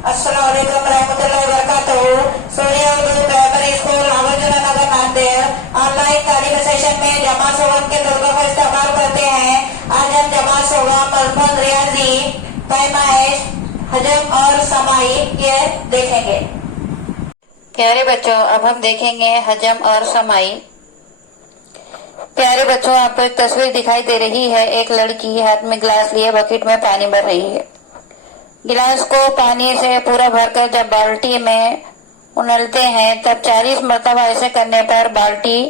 अस्सलाम वालेकुम रहमतुल्लाहि व बरकातहू। Surya Urdu primary school Nagarjunanagar Nanded online तालीम सेशन में जमा सोवम के तर्जुमा का इस्तेमाल करते हैं। आज हम जमा सोवम अल्फाज रियाजी पैमाइश हजम और समाई ये देखेंगे। प्यारे बच्चों, अब हम देखेंगे हजम और समाई। प्यारे बच्चों, आपको एक तस्वीर दिखाई दे रही है। एक लड़की हाथ में गिलास लिए बकेट में पानी भर रही है। गिलास को पानी से पूरा भरकर जब बाल्टी में उंडलते हैं तब 40 मरतबा ऐसे करने पर बाल्टी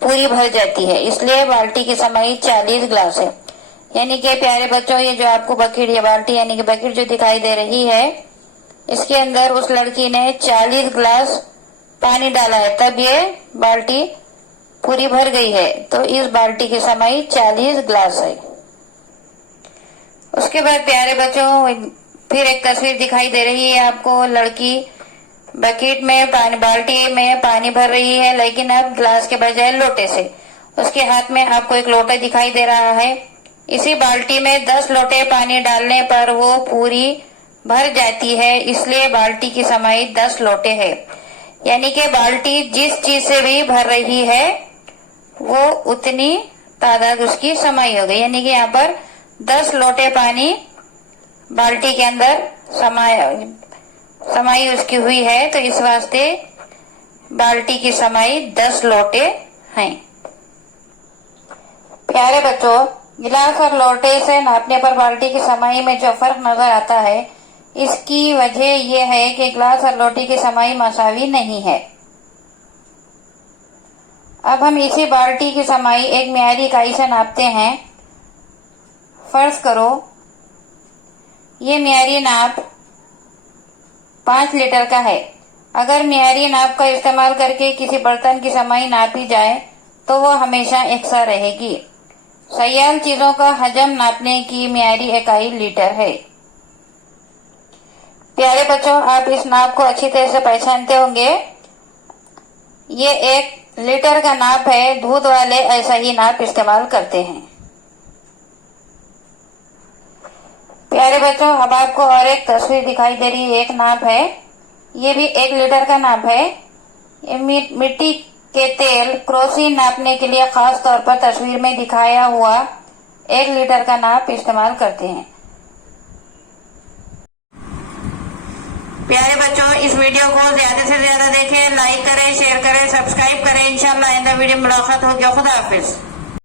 पूरी भर जाती है। इसलिए बाल्टी की समाई 40 गिलास है। यानी कि प्यारे बच्चों, ये जो आपको बकेट या बाल्टी यानी कि बकेट जो दिखाई दे रही है, इसके अंदर उस लड़की ने 40 गिलास पानी डाला है, तब ये बाल्टी पूरी भर गई है। तो इस बाल्टी की समाई 40 गिलास है। उसके बाद प्यारे बच्चों, फिर एक तस्वीर दिखाई दे रही है आपको। लड़की बकेट में बाल्टी में पानी भर रही है, लेकिन अब गिलास के बजाय लोटे से। उसके हाथ में आपको एक लोटा दिखाई दे रहा है। इसी बाल्टी में 10 लोटे पानी डालने पर वो पूरी भर जाती है, इसलिए बाल्टी की समाई 10 लोटे है। यानी कि बाल्टी जिस चीज से भी भर रही है वो उतनी तादाद उसकी समाई हो गई। यानी कि यहाँ पर 10 लोटे पानी बाल्टी के अंदर समाई उसकी हुई है, तो इस वास्ते बाल्टी की समाई 10 लोटे हैं। प्यारे बच्चों, गिलास और लोटे से नापने पर बाल्टी की समाई में जो फर्क नजर आता है, इसकी वजह यह है कि गिलास और लोटे की समाई मसावी नहीं है। अब हम इसी बाल्टी की समाई एक मियारी इकाई से नापते हैं। फर्ज करो ये मियारी नाप 5 लीटर का है। अगर मियारी नाप का इस्तेमाल करके किसी बर्तन की समाई नापी जाए तो वो हमेशा एकसा रहेगी। सयाल चीजों का हजम नापने की मियारी इकाई लीटर है। प्यारे बच्चों, आप इस नाप को अच्छी तरह से पहचानते होंगे। ये 1 लीटर का नाप है। दूध वाले ऐसा ही नाप इस्तेमाल करते हैं। प्यारे बच्चों, अब आपको और एक तस्वीर दिखाई दे रही है। एक नाप है, ये भी 1 लीटर का नाप है। ये मिट्टी के तेल क्रोसिन नापने के लिए खास तौर पर तस्वीर में दिखाया हुआ 1 लीटर का नाप इस्तेमाल करते हैं। प्यारे बच्चों, इस वीडियो को ज्यादा से ज्यादा देखें, लाइक करें, शेयर करें, सब्सक्राइब करें। इंशाल्लाह आइंदा वीडियो में मुलाकात होगी। खुदा हाफिज।